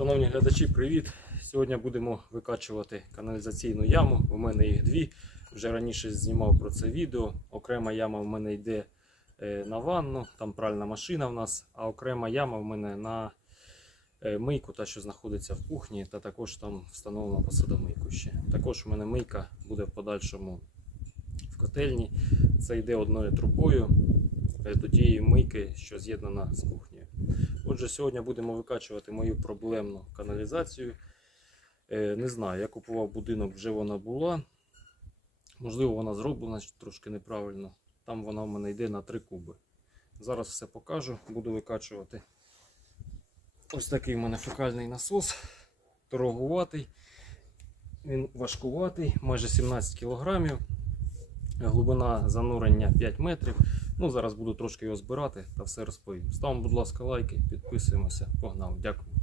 Шановні глядачі, привіт! Сьогодні будемо викачувати каналізаційну яму. У мене їх дві. Вже раніше знімав про це відео. Окрема яма в мене йде е, на ванну, там пральна машина в нас, а окрема яма в мене на е, мийку, та що знаходиться в кухні, та також там встановлена посудомийку ще. Також у мене мийка буде в подальшому в котельні. Це йде одною трубою е, до тієї мийки, що з'єднана з кухнею. Отже, сьогодні будемо викачувати мою проблемну каналізацію. Е, Не знаю, я купував будинок, вже вона була. Можливо, вона зроблена трошки неправильно. Там вона в мене йде на 3 куби. Зараз все покажу, буду викачувати. Ось такий в мене фекальний насос. Торгуватий. Він важкуватий, майже 17 кг. Глибина занурення 5 метрів. Ну, зараз буду трошки його збирати та все розповім. Ставимо, будь ласка, лайки, підписуємося. Погнали. Дякую.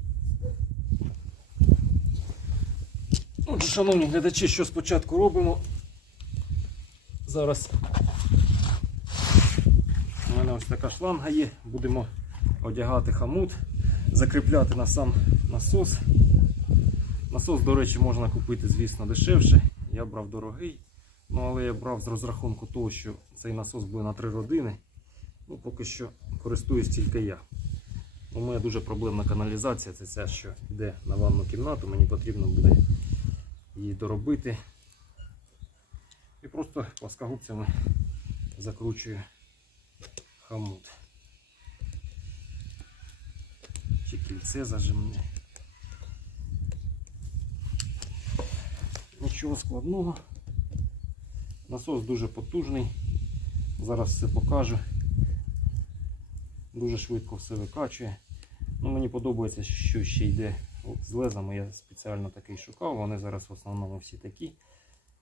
Отже, шановні глядачі, що спочатку робимо? Зараз у мене ось така шланга є. Будемо одягати хамут, закріпляти на сам насос. Насос, до речі, можна купити, звісно, дешевше. Я брав дорогий. Ну, але я брав з розрахунку того, що цей насос буде на 3 родини. Ну, поки що користуюсь тільки я. У мене дуже проблемна каналізація, це ця, що йде на ванну кімнату. Мені потрібно буде її доробити. І просто плоскогубцями закручую хамут. Чи кільце зажимне. Нічого складного. Насос дуже потужний. Зараз все покажу. Дуже швидко все викачує. Ну, мені подобається, що ще йде з лезами. Я спеціально такий шукав. Вони зараз в основному всі такі.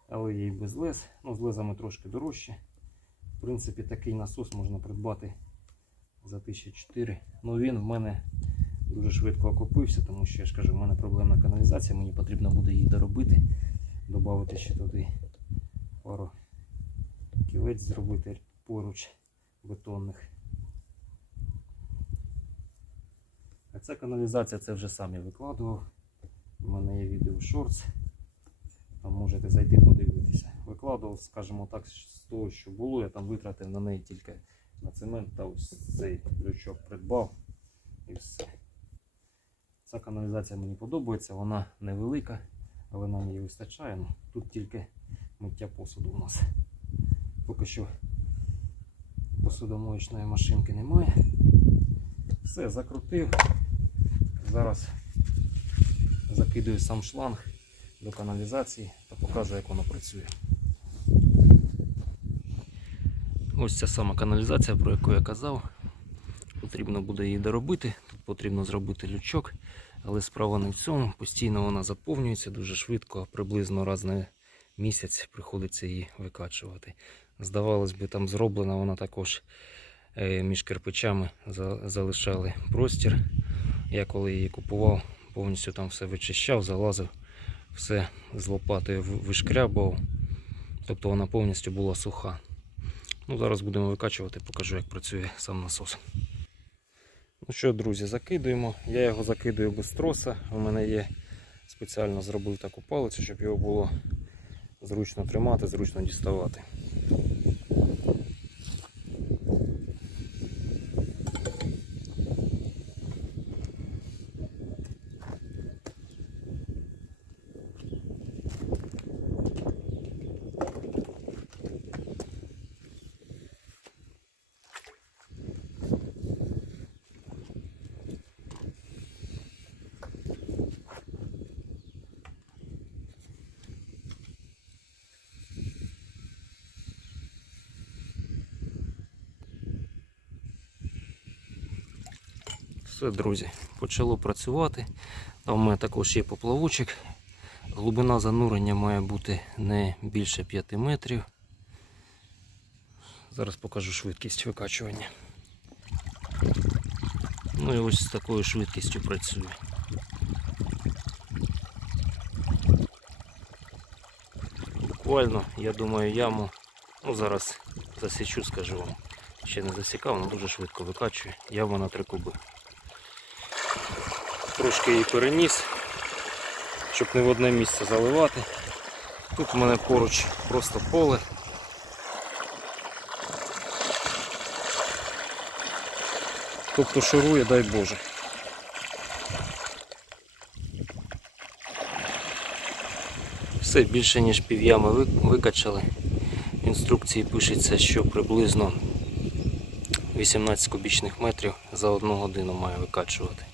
Але є і без лез. Ну, з лезами трошки дорожче. В принципі, такий насос можна придбати за 1004. Ну він в мене дуже швидко окупився, тому що я ж кажу, в мене проблемна каналізація, мені потрібно буде її доробити, додати ще туди пару кілець зробити поруч бетонних. А ця каналізація це вже сам я викладував. У мене є відео шортс. Там можете зайти подивитися. Викладував, скажімо так, з того, що було, я там витратив на неї тільки на цемент та ось цей лючок придбав і все. Ця каналізація мені подобається, вона невелика, але нам її вистачає. Ну, Тут тільки миття посуду у нас. Поки що посудомоєчної машинки немає. Все, закрутив. Зараз закидую сам шланг до каналізації та покажу, як воно працює. Ось ця сама каналізація, про яку я казав. Потрібно буде її доробити. Тут потрібно зробити лючок, але справа не в цьому. Постійно вона заповнюється дуже швидко, приблизно раз на місяць приходиться її викачувати. Здавалось би, там зроблена вона також е, між кирпичами залишали простір. Я коли її купував, повністю там все вичищав, залазив, все з лопатою в- вишкрябував. Тобто вона повністю була суха. Ну, зараз будемо викачувати, покажу, як працює сам насос. Ну що, друзі, закидуємо. Я його закидую без троса. У мене є спеціально зробив таку палицю, щоб його було зручно тримати, зручно діставати. Все, друзі, почало працювати. Там у мене також є поплавочок. Глибина занурення має бути не більше 5 метрів. Зараз покажу швидкість викачування. Ну і ось з такою швидкістю працює. Буквально, я думаю, яму. Ну зараз засічу, скажу вам. Ще не засікав, але дуже швидко викачує. Яма на 3 куби. Трошки її переніс, щоб не в одне місце заливати. Тут в мене поруч просто поле. Тобто шурує, дай Боже. Все більше ніж пів'ями ви- викачали. В інструкції пишеться, що приблизно 18 кубічних метрів за одну годину має викачувати.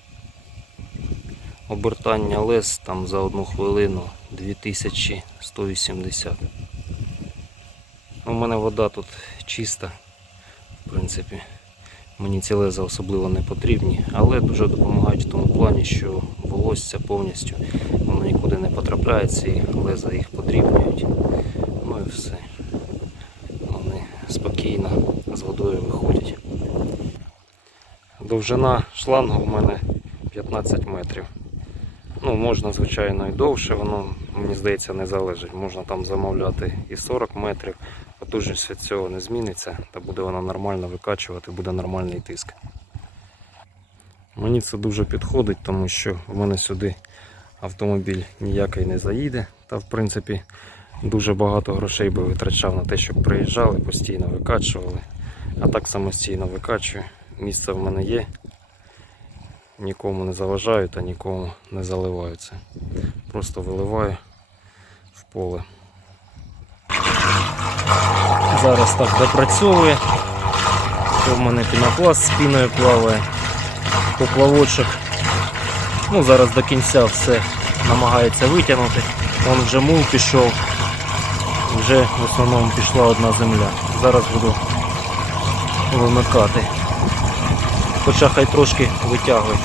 Обертання лез там за одну хвилину 2180. У мене вода тут чиста, в принципі. Мені ці леза особливо не потрібні, але дуже допомагають в тому плані, що волосся повністю воно нікуди не потрапляє, ці леза їх подрібнюють. Ну і все. Вони спокійно з водою виходять. Довжина шлангу в мене 15 метрів. Ну, можна, звичайно, і довше, воно, мені здається, не залежить. Можна там замовляти і 40 метрів. Потужність від цього не зміниться, та буде вона нормально викачувати, буде нормальний тиск. Мені це дуже підходить, тому що в мене сюди автомобіль ніякий не заїде. Та в принципі дуже багато грошей би витрачав на те, щоб приїжджали, постійно викачували. А так самостійно викачую. Місце в мене є. Нікому не заважаю та нікому не заливаю це. Просто виливаю в поле. Зараз так допрацьовує. Що в мене пінопласт з плаває. Поплавочок. Ну, зараз до кінця все намагається витягнути. Вон вже мул пішов. Вже в основному пішла одна земля. Зараз буду вимикати. Хоча хай трошки витягують.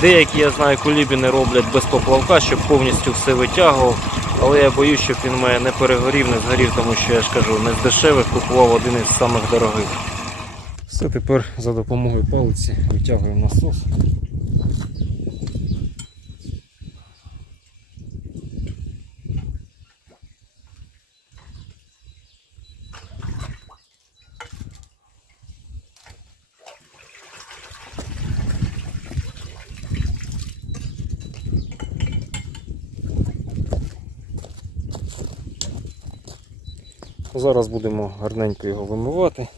Деякі, я знаю, кулібіни роблять без поплавка, щоб повністю все витягував. Але я боюсь, щоб він мене не перегорів, не згорів, тому що я ж кажу, не з дешевих купував один із самих дорогих. Все, тепер за допомогою палиці витягуємо насос. Зараз будемо гарненько його вимивати.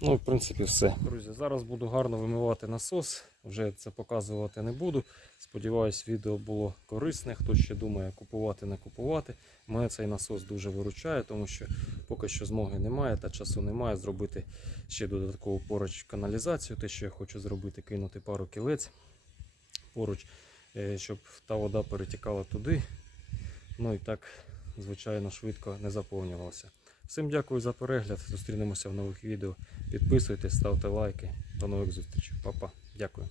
Ну, в принципі, все. Друзі, зараз буду гарно вимивати насос. Вже це показувати не буду. Сподіваюсь, відео було корисне. Хто ще думає купувати, не купувати. Мене цей насос дуже виручає, тому що поки що змоги немає та часу немає зробити ще додаткову поруч каналізацію. Те, що я хочу зробити, кинути пару кілець поруч, е, щоб та вода перетікала туди. Ну і так, звичайно, швидко не заповнювалося. Всім дякую за перегляд. Зустрінемося в нових відео. Підписуйтесь, ставте лайки. До нових зустрічей. Па-па. Дякую.